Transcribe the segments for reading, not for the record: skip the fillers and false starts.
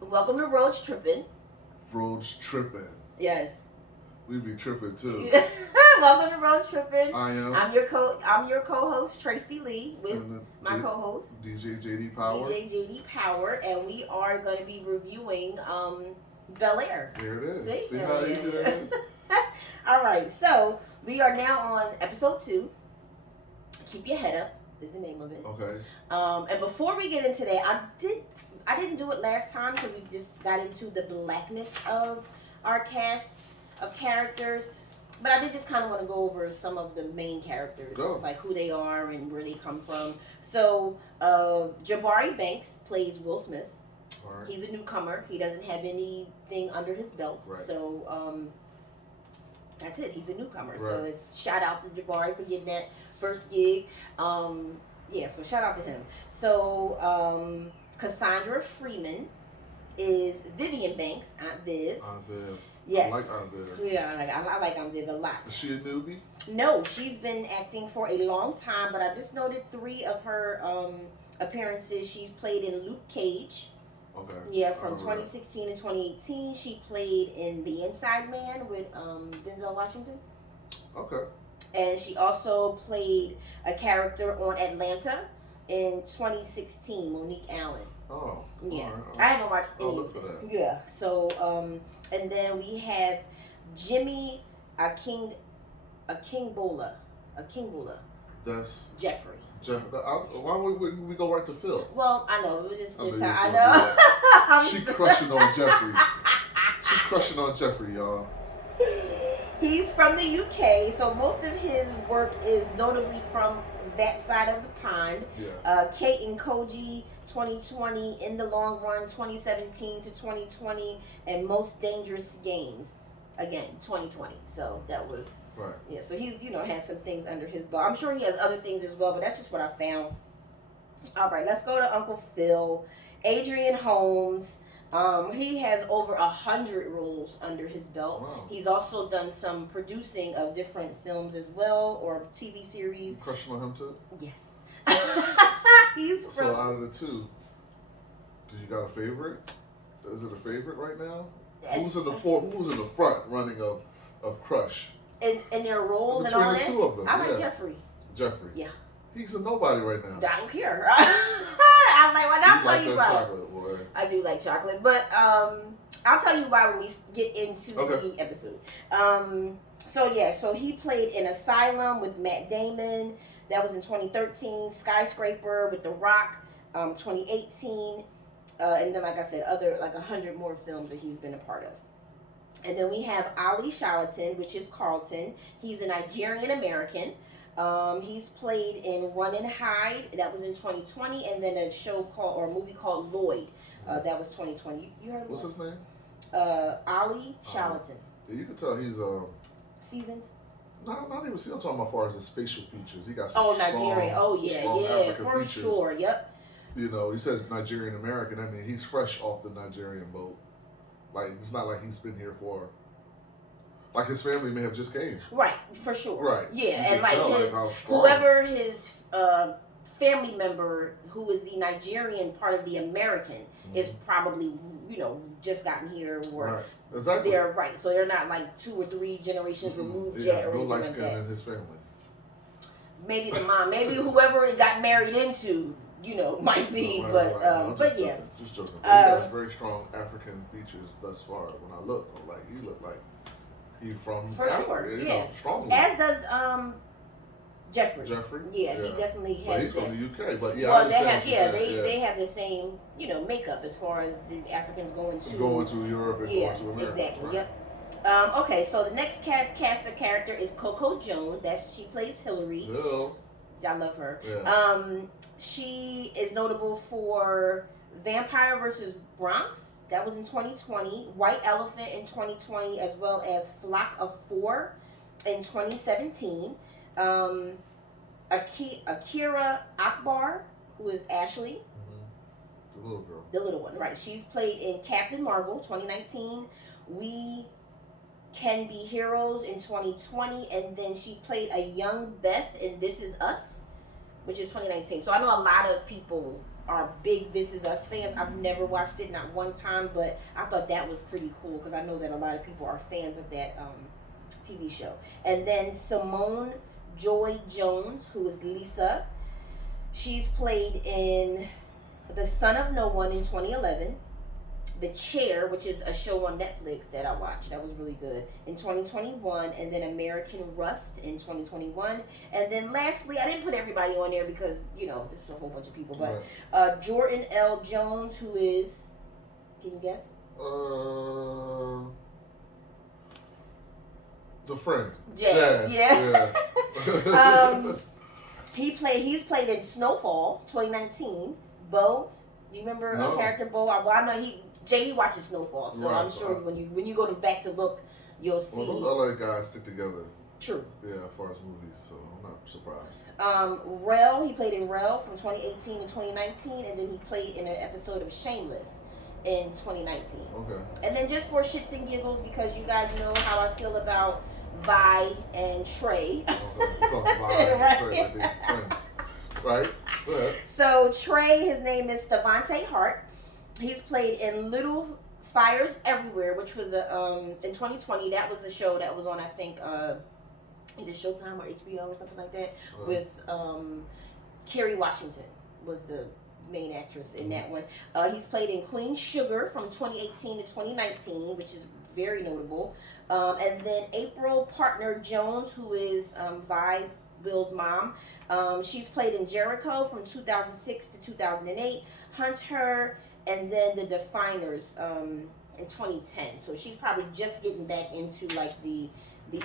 Welcome to Roach Trippin'. Roach tripping. Yes. We be tripping too. Welcome to Roach Trippin'. I am. I'm your co-host Tracee Lee with my co-host DJ JD Power. DJ JD Power, and we are going to be reviewing Bel Air. There it is. See how easy that is? All right, so we are now on episode 2. Keep your head up is the name of it. Okay. And before we get into that, I didn't do it last time because we just got into the blackness of our cast of characters. But I did just kind of want to go over some of the main characters, like who they are and where they come from. So, Jabari Banks plays Will Smith. Right. He's a newcomer. He doesn't have anything under his belt. Right. So, that's it. He's a newcomer. Right. So, it's shout out to Jabari for getting that first gig. So shout out to him. So, Cassandra Freeman is Vivian Banks, Aunt Viv. Aunt Viv. Yes. I like Aunt Viv. Yeah, I like Aunt Viv a lot. Is she a newbie? No, she's been acting for a long time, but I just noted 3 of her appearances. She's played in Luke Cage. Okay. Yeah, from 2016 to 2018. She played in The Inside Man with Denzel Washington. Okay. And she also played a character on Atlanta in 2016, Monique Allen. Oh. Yeah. All right. I haven't watched any of them. that. Yeah. So, and then we have Jimmy Akingbola. That's Geoffrey. why wouldn't we go right to Phil? Well, I know. It was just I know. She crushing on Geoffrey. She crushing on Geoffrey, y'all. He's from the UK, so most of his work is notably from that side of the pond. Yeah. Kate and Koji, 2020, In the Long Run, 2017 to 2020, and Most Dangerous Games, again, 2020. So that was, right. Yeah, so he's, has some things under his belt. I'm sure he has other things as well, but that's just what I found. All right, let's go to Uncle Phil. Adrian Holmes. He has over 100 roles under his belt. Wow. He's also done some producing of different films as well, or TV series. You crushing on him too? Yes. So out of the 2, do you got a favorite? Is it a favorite right now? Who's in the front running of Crush? In their roles and all that? Between the 2 of them. I like Geoffrey. Geoffrey. Yeah. He's a nobody right now. I don't care. I'm like, well, I'll tell you why. Chocolate, boy. I do like chocolate, but I'll tell you why when we get into the episode. So he played in Asylum with Matt Damon. That was in 2013. Skyscraper with The Rock, 2018. And then, like I said, other 100 more films that he's been a part of. And then we have Ali Charlatan, which is Carlton. He's a Nigerian American. He's played in Run and Hide, that was in 2020, and then a movie called Lloyd, that was 2020. You heard of What's his name? Ali Charlatan. Yeah, you can tell he's seasoned. No, not even seasoned. I'm talking about as far as his facial features. He got some Nigerian. strong African for features. Sure. Yep. He says Nigerian American. I mean, he's fresh off the Nigerian boat. Like, it's not like he's been here for. Like, his family may have just came. Right, for sure. Right. Yeah, and whoever his family member who is the Nigerian part of the American is probably, just gotten here or right. Exactly. They're right. So they're not 2 or 3 generations removed yet or no anything light like skin that. in his family. Maybe the mom, maybe whoever it got married into, might be, right. But yeah. Just joking. He has very strong African features thus far. When I look, he looked like he from for Africa, sure, yeah. Strongly. As does Geoffrey. Yeah, he definitely has. He's from the UK, but yeah. Well, they have the same makeup as far as the Africans going to Europe and going to America. Exactly. Right. Yep. Okay, so the next cast of character is Coco Jones. She plays Hilary. Hello. I love her. Yeah. She is notable for Vampire vs. Bronx. That was in 2020. White Elephant in 2020, as well as Flock of 4 in 2017. Akira Akbar, who is Ashley. The little girl. The little one, right. She's played in Captain Marvel 2019. We Can Be Heroes in 2020. And then she played a young Beth in This Is Us, which is 2019. So I know a lot of people are big This Is Us fans. I've never watched it, not one time, but I thought that was pretty cool because I know that a lot of people are fans of that TV show. And then Simone Joy Jones, who is Lisa. She's played in The Son of No One in 2011. The Chair, which is a show on Netflix that I watched. That was really good. In 2021. And then American Rust in 2021. And then lastly, I didn't put everybody on there because, you know, this is a whole bunch of people. But Jordan L. Jones, who is, can you guess? The friend. Jazz. Yeah. He's played in Snowfall 2019. Bo, do you remember a character Bo? Well, I know JD watches Snowfall, so I'm sure when you go back to look, you'll see. Well, those other guys stick together. True. Yeah, as far as movies, so I'm not surprised. Rel, he played in Rel from 2018 to 2019, and then he played in an episode of Shameless in 2019. Okay. And then just for shits and giggles, because you guys know how I feel about Vi and Trey. Okay. Vi and Trey, like they're friends. Right? Go ahead. So Trey, his name is Devontae Hart. He's played in Little Fires Everywhere, which was in 2020. That was a show that was on, I think, either Showtime or HBO or something like that. With Kerry Washington was the main actress in that one. He's played in Queen Sugar from 2018 to 2019, which is very notable. And then April Partner Jones, who is Vi, Will's mom. She's played in Jericho from 2006 to 2008. Hunt Her, and then The Definers in 2010. So she's probably just getting back into like the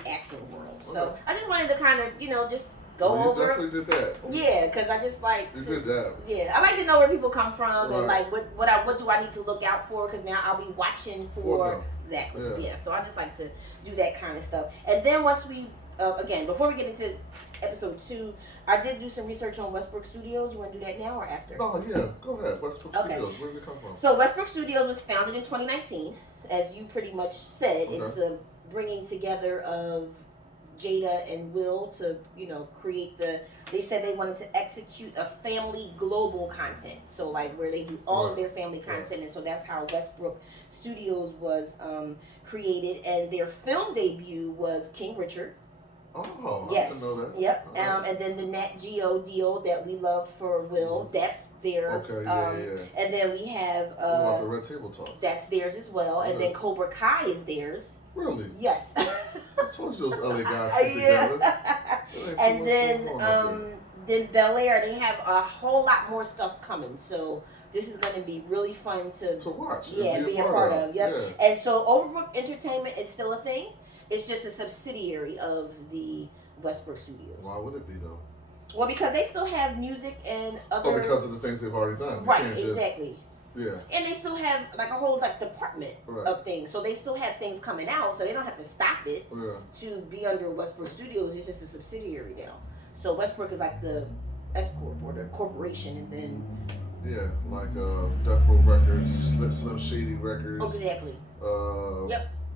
acting world. So I just wanted to kind of, you know, just go over. You definitely did that. Yeah, because I just like you did that. Yeah, I like to know where people come from and like what do I need to look out for, because now I'll be watching for exactly. Yeah, so I just like to do that kind of stuff. And then once we again, before we get into episode 2, I did do some research on Westbrook Studios. You want to do that now or after? Oh yeah, go ahead. Westbrook Studios. Where did it come from? So Westbrook Studios was founded in 2019, as you pretty much said. It's the bringing together of Jada and Will to, you know, create they said they wanted to execute a family global content. So like where they do all of their family content. And so that's how Westbrook Studios was created. And their film debut was King Richard. Oh, yes. I didn't know that. Yep. And then the Nat Geo deal that we love for Will, that's theirs. Okay, yeah. And then we have what about the Red Table Talk? That's theirs as well. And then Cobra Kai is theirs. Really? Yes. I told you those LA guys stick together. And then Bel Air, they have a whole lot more stuff coming. So this is going to be really fun to watch. Yeah, be a part of. Yep. Yeah. And so Overbrook Entertainment is still a thing. It's just a subsidiary of the Westbrook Studios. Why would it be though? Well, because they still have music and other. Oh, because of the things they've already done. Right. Exactly. Yeah. And they still have like a whole like department of things. So they still have things coming out, so they don't have to stop it to be under Westbrook Studios. It's just a subsidiary now. So Westbrook is like the S Corp or the corporation, and then like Death Row Records, Slim Shady Records. Oh, exactly.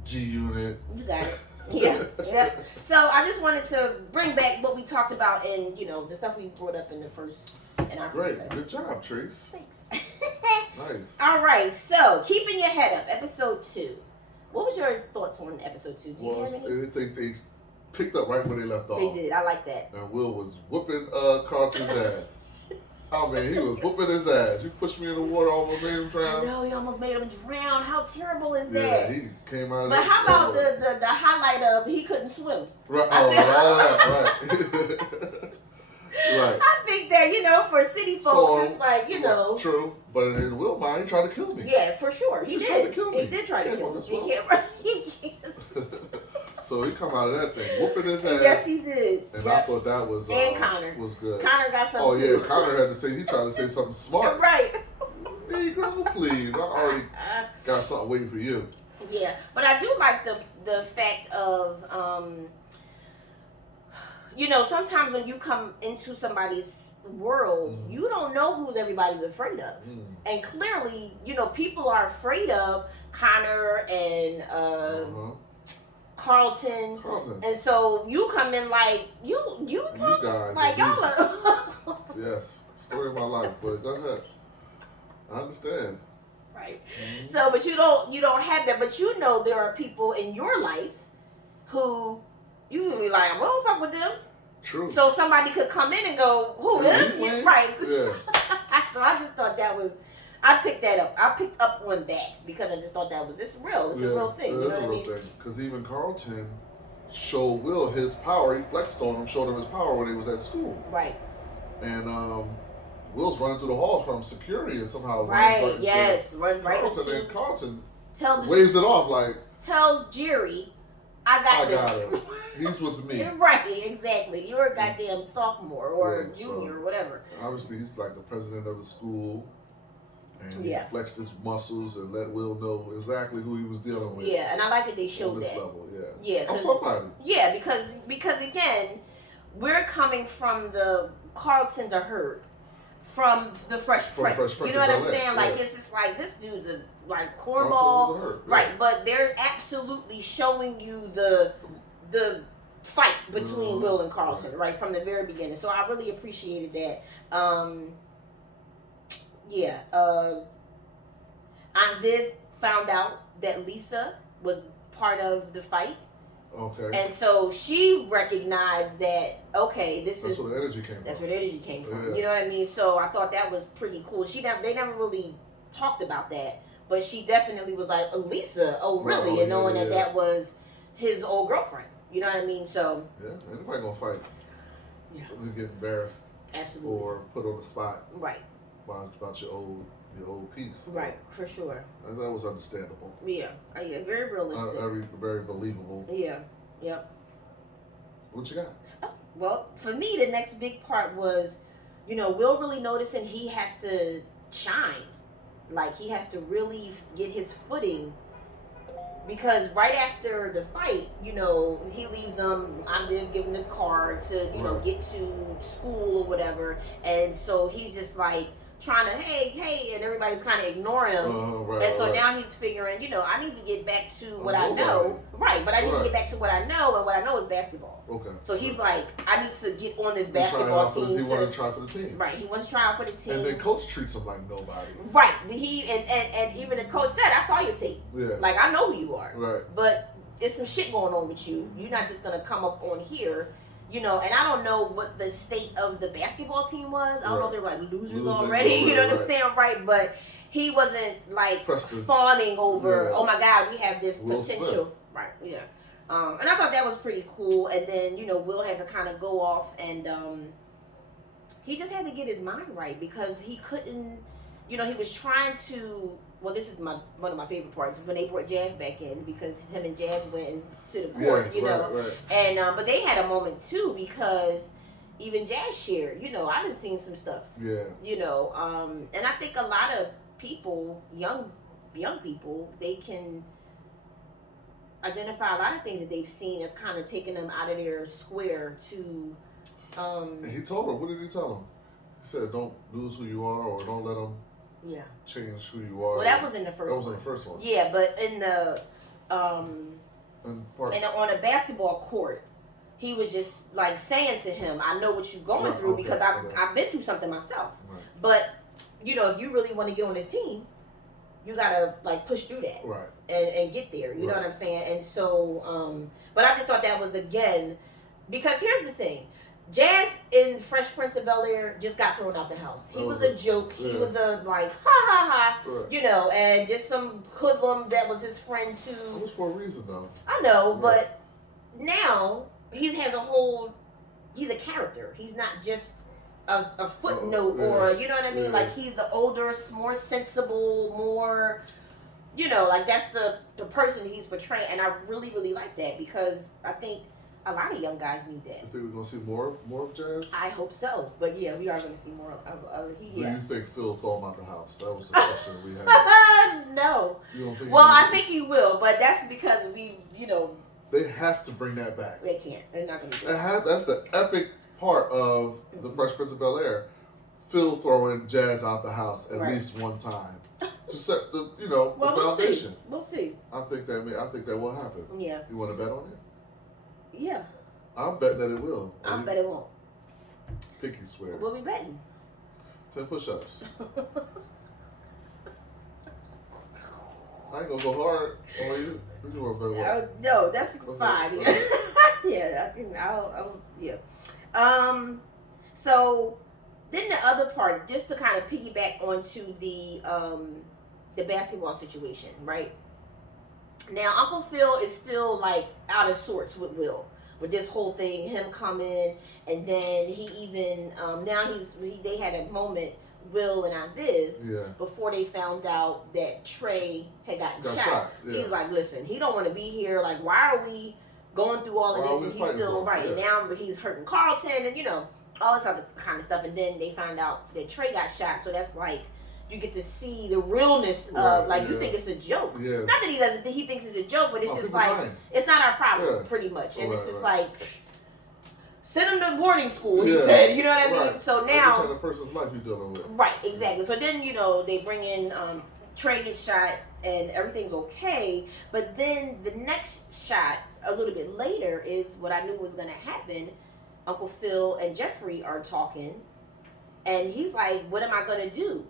G Unit. You got it. Yeah. So I just wanted to bring back what we talked about and, you know, the stuff we brought up in our first segment. Good job, Tracee. Thanks. Nice. All right, so keeping your head up, episode 2. What was your thoughts on episode 2? Do you have any? They picked up right where they left off. They did. I like that. And Will was whooping Carlton's ass. Oh man, he was whooping his ass. You pushed me in the water, almost made him drown. I know, you almost made him drown. How terrible is that? Yeah, he came out of But how about the highlight of he couldn't swim? Right. Right. Right. I think that, you know, for city folks, it's like, you know. True. But in Will's mind, he tried to kill me. Yeah, for sure. He did. Tried to kill me. He did try to kill me. He can't. So he come out of that thing, whooping his ass. Yes, he did. And I thought that was and Connor was good. Connor got something. Oh yeah, Connor had to say he tried to say something smart. Right. Negro, please. I already got something waiting for you. Yeah, but I do like the fact of you know, sometimes when you come into somebody's world, you don't know who everybody's afraid of. And clearly, you know, people are afraid of Connor and Carlton. And so you come in like you guys like y'all are yes. Story of my life, but go ahead. I understand. Right. Mm-hmm. So, but you don't have that. But you know there are people in your life who you would be like, well, don't fuck with them. True. So somebody could come in and go, who this? Right. Yeah. So I just thought that was, I picked that up. I picked up on that because I just thought that was, this real. It's a real thing. You know what I mean? Because even Carlton showed Will his power. He flexed on him, showed him his power when he was at school. Right. And Will's running through the halls from security and somehow runs right Carlton, and Carlton tells waves it off like, tells Jerry, I got him. He's with me. Right, exactly. You're a goddamn sophomore or junior or whatever. Obviously, he's like the president of the school. And he flexed his muscles and let Will know exactly who he was dealing with. Yeah, and I like that they showed on this that. level, yeah. I'm somebody. Yeah, because again, we're coming from the Carltons are hurt from the Fresh Prince. You know what I'm saying? Like it's just like this dude's a like cornball, right? But they're absolutely showing you the fight between Will and Carlton, right from the very beginning. So I really appreciated that. Aunt Viv found out that Lisa was part of the fight. Okay. And so she recognized that, okay, that's where the energy came from. That's where the energy came from. Yeah. You know what I mean? So I thought that was pretty cool. They never really talked about that, but she definitely was like, Lisa, oh really? And knowing that was his old girlfriend. You know what I mean? So yeah, anybody gonna fight. Yeah. You're get embarrassed. Absolutely. Or put on the spot. Right. About your old piece. Right, for sure. And that was understandable. Yeah. Very realistic. Very believable. Yeah. Yep. What you got? Oh, well, for me, the next big part was, Will really noticing he has to shine. Like, he has to really get his footing. Because right after the fight, he leaves them. I'm giving the car to, get to school or whatever. And so he's just like trying to, hey, and everybody's kind of ignoring him. And so now he's figuring, I need to get back to what I know. Right, but I need to get back to what I know, and what I know is basketball. Okay. So he's like, I need to get on this basketball team. He wanted to try for the team. Right, he wants to try out for the team. And then coach treats him like nobody. Right, but and even the coach said, I saw your tape. Yeah. Like, I know who you are. Right. But there's some shit going on with you. You're not just going to come up on here. And I don't know what the state of the basketball team was. I don't know if they were like losers already. You know what I'm saying? Right. But he wasn't like fawning over, oh my God, we have this potential. Right. Yeah. And I thought that was pretty cool. And then, Will had to kind of go off and he just had to get his mind right because he couldn't, he was trying to. Well, this is one of my favorite parts when they brought Jazz back in because him and Jazz went to the court, Right. And but they had a moment too because even Jazz shared, I've been seeing some stuff, yeah, and I think a lot of people, young people, they can identify a lot of things that they've seen that's kind of taking them out of their square to. And he told her, what did he tell him? He said, "Don't lose who you are, or don't let them." Yeah. Change who you are. Well, that was in the first one. That was in the first one. Yeah, but in the and on a basketball court, he was just like saying to him, I know what you're going through because I've been through something myself. Right. But, if you really want to get on this team, you gotta like push through that. Right. And get there. You know what I'm saying? And so but I just thought that was again because here's the thing. Jazz in Fresh Prince of Bel Air just got thrown out the house. He was a joke. Yeah. He was a like, ha ha ha, right. And just some hoodlum that was his friend too. It was for a reason though. I know, right. But now he's a character. He's not just a footnote or, you know what I mean? Yeah. Like he's the older, more sensible, more, like that's the person he's portraying. And I really, really like that because I think a lot of young guys need that. You think we're going to see more of Jazz? I hope so. But yeah, we are going to see more of Do you think Phil throw him out the house? That was the question we had. No. You don't think I think he will, but that's because they have to bring that back. They can't. They're not going to do it. That's the epic part of the Fresh Prince of Bel Air. Phil throwing Jazz out the house at least one time to set the the foundation. We'll see. I think that will happen. Yeah. You want to bet on it? Yeah. I'm betting that it will. I bet it won't. Pinky swear. What we betting? 10 push-ups. I ain't gonna go hard on you. You want to play what? No, that's fine. Yeah, I can. Yeah. So then the other part, just to kind of piggyback onto the basketball situation, right? Now Uncle Phil is still like out of sorts with Will. With this whole thing, him coming, and then he even they had a moment, Will and Aunt Viv, before they found out that Trey had gotten shot. Yeah. He's like, listen, he don't want to be here. Like, why are we going through all of this and he's still invited? Yeah. Now he's hurting Carlton and all this other kind of stuff. And then they find out that Trey got shot. So that's like, you get to see the realness of you think it's a joke. Yeah. Not that he thinks it's a joke, but it's just like it's not our problem pretty much. And it's just like send him to boarding school, he said, you know what I mean? So now it's a person's life you're dealing with. Right, exactly. So then, they bring in Trey gets shot and everything's okay, but then the next shot a little bit later is what I knew was gonna happen. Uncle Phil and Geoffrey are talking and he's like, what am I gonna do?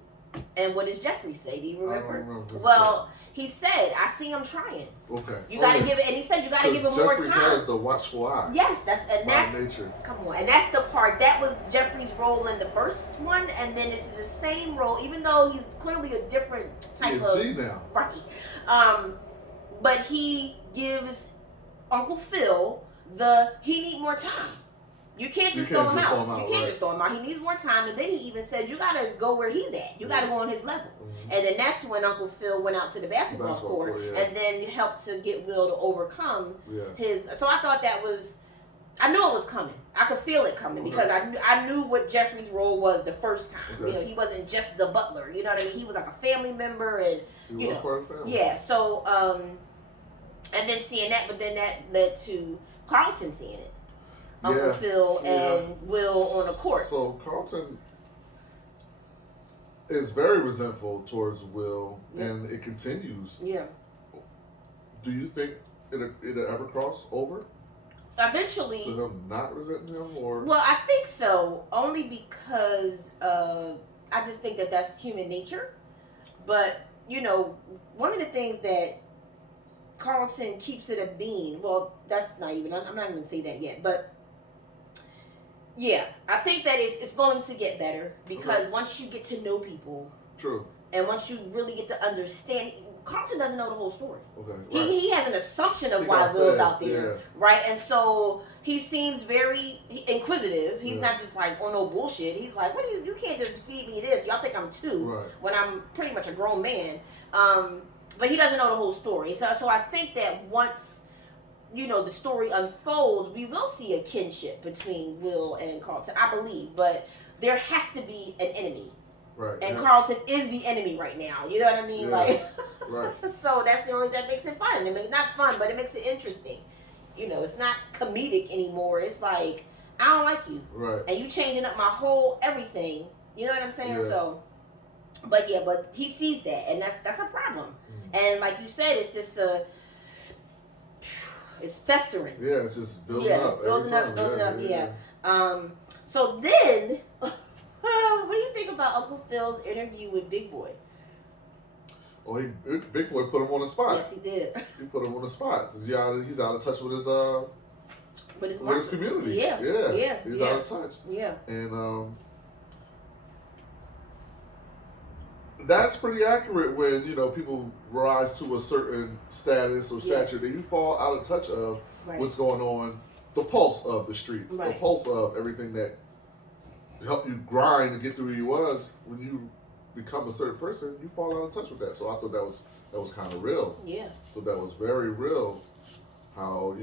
And what does Geoffrey say? Do you remember? I don't remember. Well, he said, I see him trying. Okay. You got to give it, and he said you got to give him more time. Geoffrey has the watchful eye. Yes, that's nature. Come on, and that's the part that was Geoffrey's role in the first one, and then it's the same role, even though he's clearly a different type of G now. Right. But he gives Uncle Phil he need more time. You can't just throw him out. You can't just throw him out. He needs more time. And then he even said, you got to go where he's at. You got to go on his level. Mm-hmm. And then that's when Uncle Phil went out to the basketball court and then helped to get Will to overcome his. So I thought I knew it was coming. I could feel it coming because I knew what Geoffrey's role was the first time. Okay. He wasn't just the butler. You know what I mean? He was like a family member. And, he was part of the family. Yeah. So, and then seeing that, but then that led to Carlton seeing it. Uncle Phil and Will on the court. So Carlton is very resentful towards Will, and it continues. Yeah. Do you think it'll ever cross over? Eventually. So him not resenting him, or? Well, I think so. Only because I just think that's human nature. But one of the things that Carlton keeps it a being. Well, that's not even. I'm not even gonna say that yet, but. Yeah, I think that it's going to get better because once you get to know people, true, and once you really get to understand, Carlton doesn't know the whole story. Okay, right. He has an assumption of why Will's out there, right? And so he seems very inquisitive. He's not just like, oh no bullshit. He's like, what do you can't just feed me this. Y'all think I'm two when I'm pretty much a grown man. But he doesn't know the whole story. So I think that once the story unfolds, we will see a kinship between Will and Carlton, I believe. But there has to be an enemy. Right. And Carlton is the enemy right now. You know what I mean? Yeah. Like, right. So that's the only thing that makes it fun. It makes not fun, but it makes it interesting. It's not comedic anymore. It's like, I don't like you. Right. And you changing up my whole everything. You know what I'm saying? Yeah. So, but he sees that, and that's a problem. Mm-hmm. And like you said, it's just it's festering. Yeah, it's just building up. It's building up. Yeah. So then, what do you think about Uncle Phil's interview with Big Boy? Oh, Big Boy put him on the spot. Yes, he did. He put him on the spot. He's out of touch with his community. Yeah. He's out of touch. Yeah. And that's pretty accurate when people rise to a certain status or stature that you fall out of touch of what's going on, the pulse of the streets, the pulse of everything that helped you grind and get through who you was. When you become a certain person, you fall out of touch with that. So I thought that was kind of real. Yeah. So that was very real. How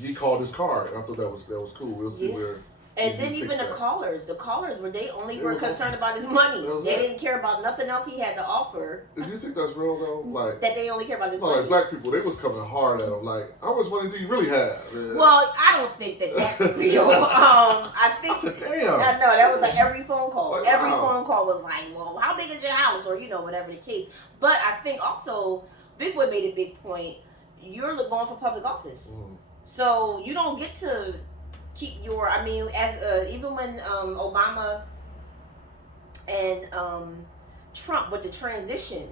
he called his card. I thought that was cool. We'll see where. And then even the callers were they only were concerned about his money. They didn't care about nothing else he had to offer. Do you think that's real though? Like that they only care about his money. Like black people, they was coming hard at him. Like, how much money do you really have? Yeah. Well, I don't think that's real. I think damn. I know that was like every phone call. Like, every phone call was like, well, how big is your house, or whatever the case. But I think also Big Boy made a big point. You're going for public office, so you don't get to keep as even when Obama and Trump with the transition,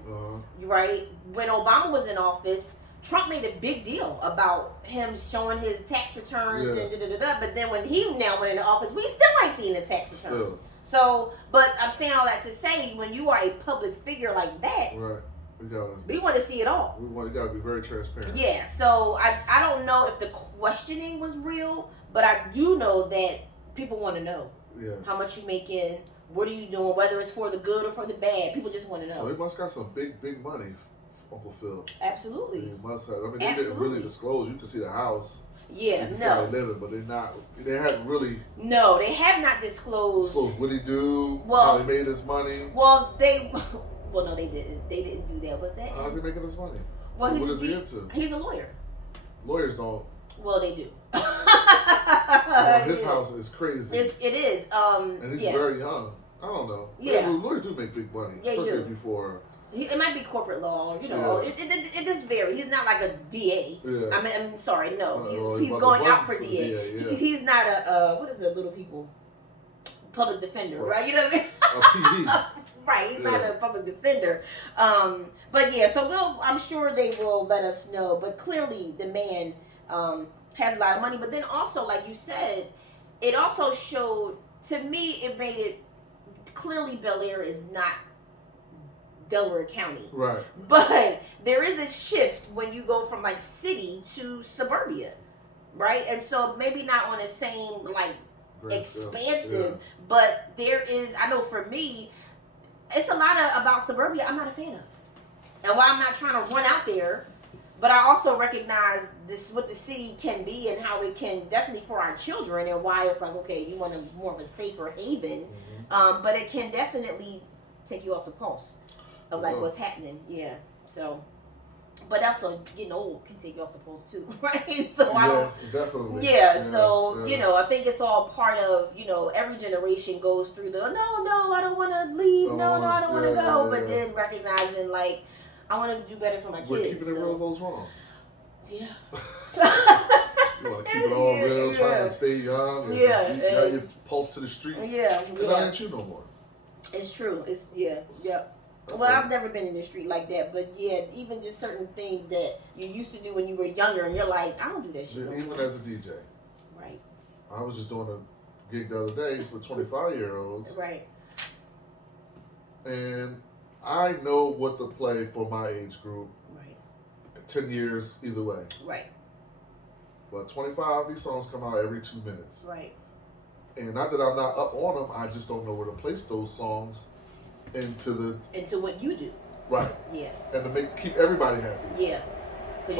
right? When Obama was in office, Trump made a big deal about him showing his tax returns and da-da-da-da. But then when he now went into office, we still ain't seeing his tax returns. Still. So, but I'm saying all that to say, when you are a public figure like that, right. We want to see it all. You got to be very transparent. Yeah, so I don't know if the questioning was real, but I do know that people want to know how much you making, what are you doing, whether it's for the good or for the bad. People just want to know. So he must got some big money, Uncle Phil. Absolutely. He must have. I mean, they didn't really disclose. You can see the house. Yeah, you can see how they living, but they haven't really. No, they have not disclosed. What he do, how he made his money. Well, no, they didn't. They didn't do that. Was that? How's he making his money? Well, what is he into? He's a lawyer. Lawyers don't. Well, they do. His house is crazy. It is. And he's very young. I don't know. Yeah. Lawyers do make big money. Yeah, especially before. It might be corporate law, it does vary. He's not like a DA. Yeah. I'm sorry, no. He's going out for DA. Yeah. He's not a what is the little people? Public defender, right? You know what I mean? A PD. Right, he's not a public defender. But yeah, so I'm sure they will let us know. But clearly the man has a lot of money. But then also, like you said, it also showed, to me, it made it clearly Bel Air is not Delaware County. Right. But there is a shift when you go from like city to suburbia, right? And so maybe not on the same like expansive, but there is, I know for me, it's a lot about suburbia I'm not a fan of. And while I'm not trying to run out there, but I also recognize this, what the city can be and how it can definitely for our children, and why it's like, okay, you want more of a safer haven, but it can definitely take you off the pulse of like what's happening. Yeah. So, but also getting old can take you off the pulse too, right? So I don't. Definitely. Yeah. So I think it's all part of every generation goes through the no, I don't want to leave. No, I don't want to go. But then recognizing like I want to do better for my kids. But keeping it real goes wrong. Yeah. You want to keep it all real, trying to stay young. And you your pulse to the streets. Yeah. And I ain't you no more. It's true. It's Well, I've never been in the street like that, but even just certain things that you used to do when you were younger, and you're like, I don't do that shit. Even as a DJ. Right. I was just doing a gig the other day for 25-year-olds. Right. And I know what to play for my age group. Right. 10 years either way. Right. But 25, these songs come out every 2 minutes. Right. And not that I'm not up on them, I just don't know where to place those songs into what you do. Right. Yeah. And to keep everybody happy. Yeah. Because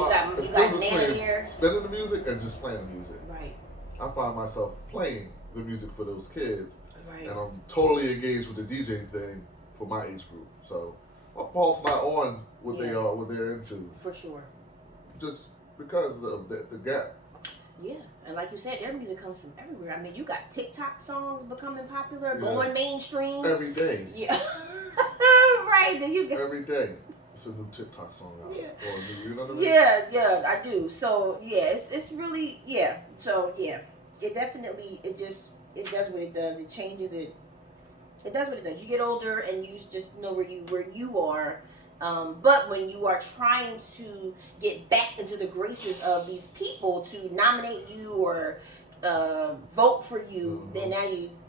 you got Nana here. Spinning the music and just playing the music. Right. I find myself playing the music for those kids. Right. And I'm totally engaged with the DJing thing for my age group. So my pulse not on what they are, what they're into. For sure. Just because of the gap. Yeah, and like you said, their music comes from everywhere. I mean, you got TikTok songs becoming popular, going mainstream. Every day. Yeah. Right, then you get... Every day. It's a new TikTok song out. Yeah. Or you know what I mean? Yeah, I do. So, it's really, So, it definitely, it does what it does. It changes it. It does what it does. You get older and you just know where you are. But when you are trying to get back into the graces of these people to nominate you or vote for you, then now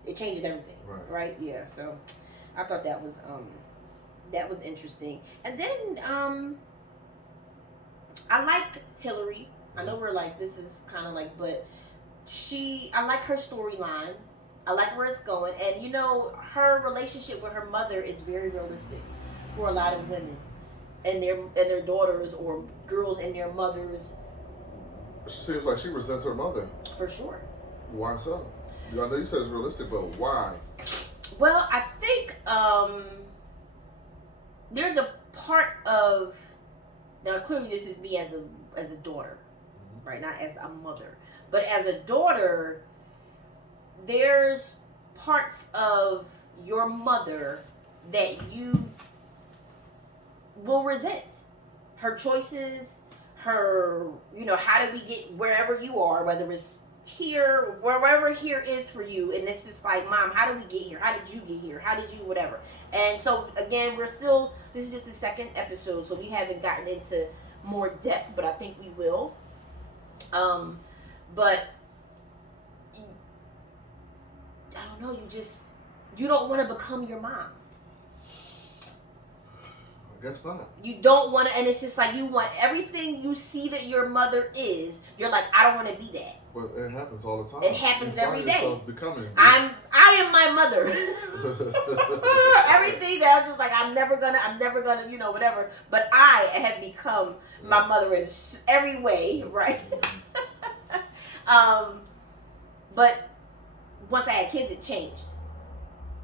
it changes everything, right? Yeah. So I thought that was interesting. And then I like Hilary. I know we're like, this is kind of like, but I like her storyline. I like where it's going, and her relationship with her mother is very realistic for a lot of women and their daughters or girls and their mothers. She seems like she resents her mother. For sure. Why so? I know you said it's realistic, but why? Well, I think there's a part of, now clearly this is me as a daughter, right? Not as a mother, but as a daughter, there's parts of your mother that you will resent. Her choices, her, how did we get wherever you are, whether it's here, wherever here is for you, and it's just like, Mom, how did we get here? How did you get here? How did you whatever? And so again, this is just the second episode, so we haven't gotten into more depth, but I think we will. But I don't know, you don't want to become your mom. I guess not. You don't want to, and it's just like you want everything you see that your mother is. You're like, I don't want to be that. But it happens all the time. It happens every day. I am my mother. Everything that I'm just like, I'm never gonna, whatever. But I have become my mother in every way, right? But once I had kids, it changed.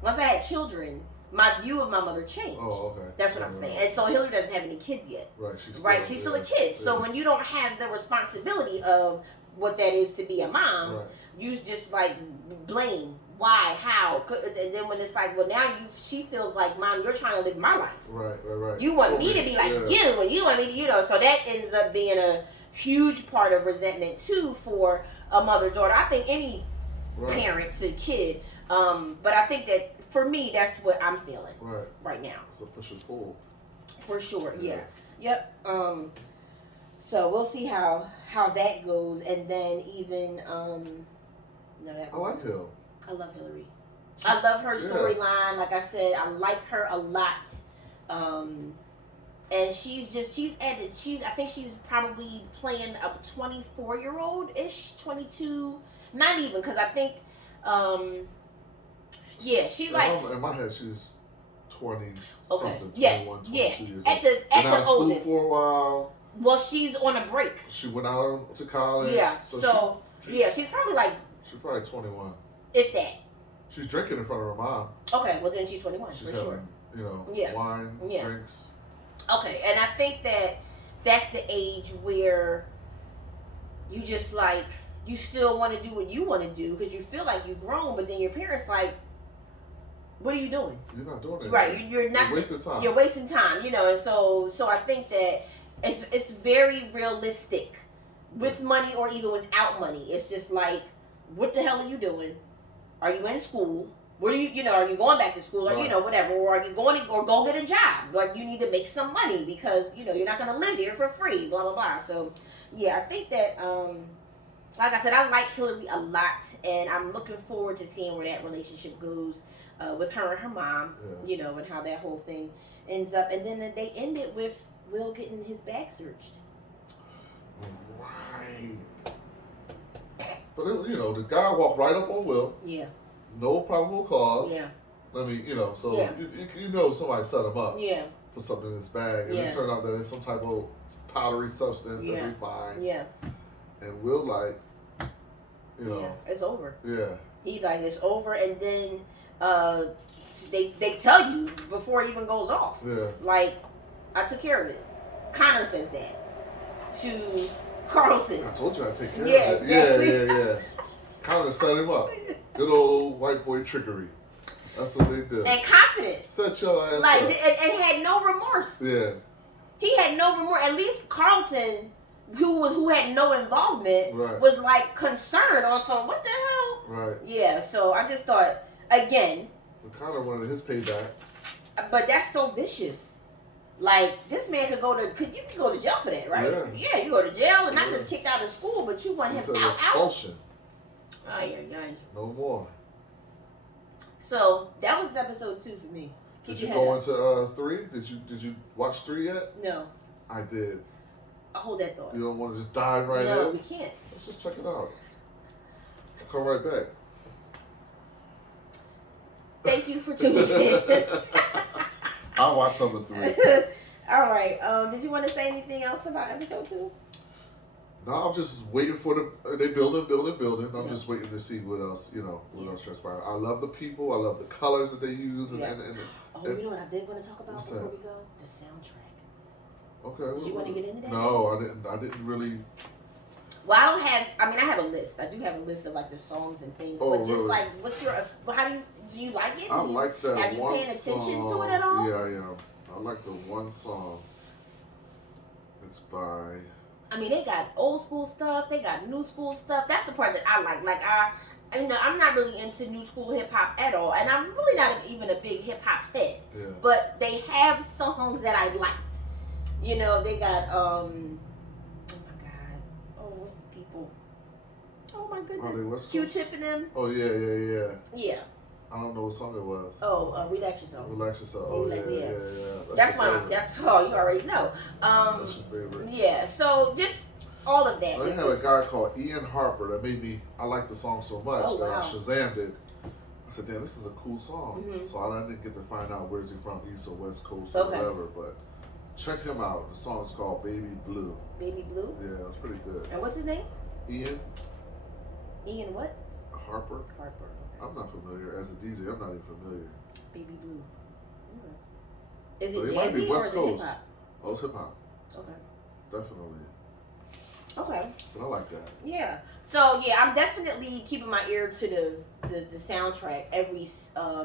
Once I had children, my view of my mother changed. Oh, okay. That's what I'm saying. And so Hilary doesn't have any kids yet. Right. She's still a kid. So when you don't have the responsibility of what that is to be a mom, you just like blame. Why? How? And then when it's like, well, now she feels like, Mom, you're trying to live my life. Right. You want me to be like you, and you want me to, so that ends up being a huge part of resentment too for a mother-daughter. I think any parent to kid, but I think that for me, that's what I'm feeling right now. It's a push and pull. For sure, yeah. Yep. So we'll see how that goes, and then even I like Hill. I love Hilary. I love her storyline. Like I said, I like her a lot. And I think she's probably playing a 24-year-old-ish, 22, not even, because I think, she's like. In my head, she's 20 okay. something, Yes, 21, 22 yeah. years At the oldest. For a while. Well, she's on a break. She went out to college. Yeah. So she's probably like. She's probably 21. If that. She's drinking in front of her mom. Okay, well then she's 21 she's for having, sure. Wine, drinks. Okay, and I think that's the age where you just like, you still want to do what you want to do because you feel like you've grown, but then your parents like, what are you doing? You're not doing it. Right, you're not. You're wasting time. You're wasting time, and so I think that it's very realistic with money or even without money. It's just like, what the hell are you doing? Are you in school? What are you, are you going back to school or, whatever? Or are you going to, or go get a job? Like, you need to make some money because, you're not going to live here for free, blah, blah, blah. So, yeah, I think that, like I said, I like Hilary a lot. And I'm looking forward to seeing where that relationship goes with her and her mom, and how that whole thing ends up. And then they end it with Will getting his bag searched. Right. But, the guy walked right up on Will. Yeah. No probable cause. Yeah. I mean, so you somebody set him up. Yeah. Put something in his bag. And it turned out that it's some type of powdery substance that we find. Yeah. And Will it's over. Yeah. He like, it's over, and then they tell you before it even goes off. Yeah. Like, I took care of it. Connor says that to Carlton. I told you I'd take care of it. Exactly. Yeah. Connor set him up. Good old white boy trickery. That's what they do. And confidence. Set your ass like, up. And had no remorse. Yeah. He had no remorse. At least Carlton, who had no involvement, was like concerned on some, what the hell? Right. Yeah, so I just thought, again. So Connor wanted his payback. But that's so vicious. Like, this man could you can go to jail for that, right? Yeah, you go to jail and not just kicked out of school, but you want him out. Expulsion. Ay. No more. So that was episode 2 for me. Did you go into 3? Did you watch 3 yet? No. I did. I'll hold that thought. You don't want to just dive right in? No, we can't. Let's just check it out. I'll come right back. Thank you for tuning in. I'll watch some of 3. All right. Did you want to say anything else about episode 2? No, I'm just waiting for they building. I'm just waiting to see what else, what else transpires. I love the people. I love the colors that they use. And you know what I did want to talk about before we go? The soundtrack. Okay. Did you want to get into that? No, I didn't really. Well, I have a list. I do have a list of like the songs and things. But just like, what's your, do you like it? I like that one song. Have you paying attention to it at all? Yeah, I am. I like the one song. It's by I mean, they got old school stuff. They got new school stuff. That's the part that I like. Like, I'm not really into new school hip hop at all, and I'm really not even a big hip hop head. Yeah. But they have songs that I liked. You know, they got oh my god, what's the people? Oh my goodness, Q-Tip and them. Oh yeah. Yeah. I don't know what song it was. Oh, Relax Yourself. Relax Yourself. Oh yeah. That's one. That's you already know. That's your favorite. Yeah. So just all of that. They had a guy called Ian Harper that made me. I liked the song so much that I Shazammed it. I said, "Damn, this is a cool song." Mm-hmm. So I didn't get to find out where's he from, East or West Coast or whatever. But check him out. The song is called Baby Blue. Baby Blue. Yeah, it's pretty good. And what's his name? Ian. Ian what? Harper. Harper. I'm not familiar. As a DJ, I'm not even familiar. Baby Blue. Okay. Is it might be jazzy West or is it Coast. hip hop? Oh, it's hip hop. Okay. Definitely. Okay. But I like that. Yeah. So yeah, I'm definitely keeping my ear to the soundtrack every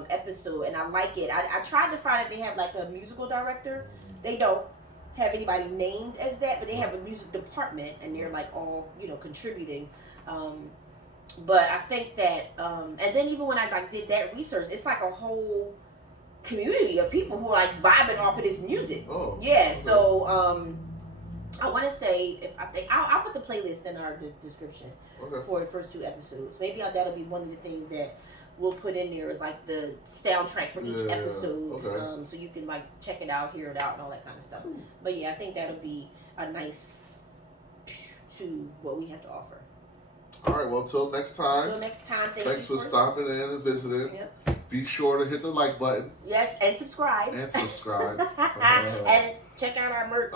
episode, and I like it. I tried to find if they have like a musical director. They don't have anybody named as that, but they have a music department, and they're like all contributing. But I think that, and then even when I did that research, it's like a whole community of people who are like vibing off of this music. Oh, yeah. Okay. So I want to say I'll put the playlist in our description for the first 2 episodes. Maybe that'll be one of the things that we'll put in there is like the soundtrack for each episode, so you can like check it out, hear it out, and all that kind of stuff. But yeah, I think that'll be a nice to what we have to offer. All right, well, till next time. Thanks for stopping in and visiting. Yep. Be sure to hit the like button. Yes, and subscribe. And check out our merch.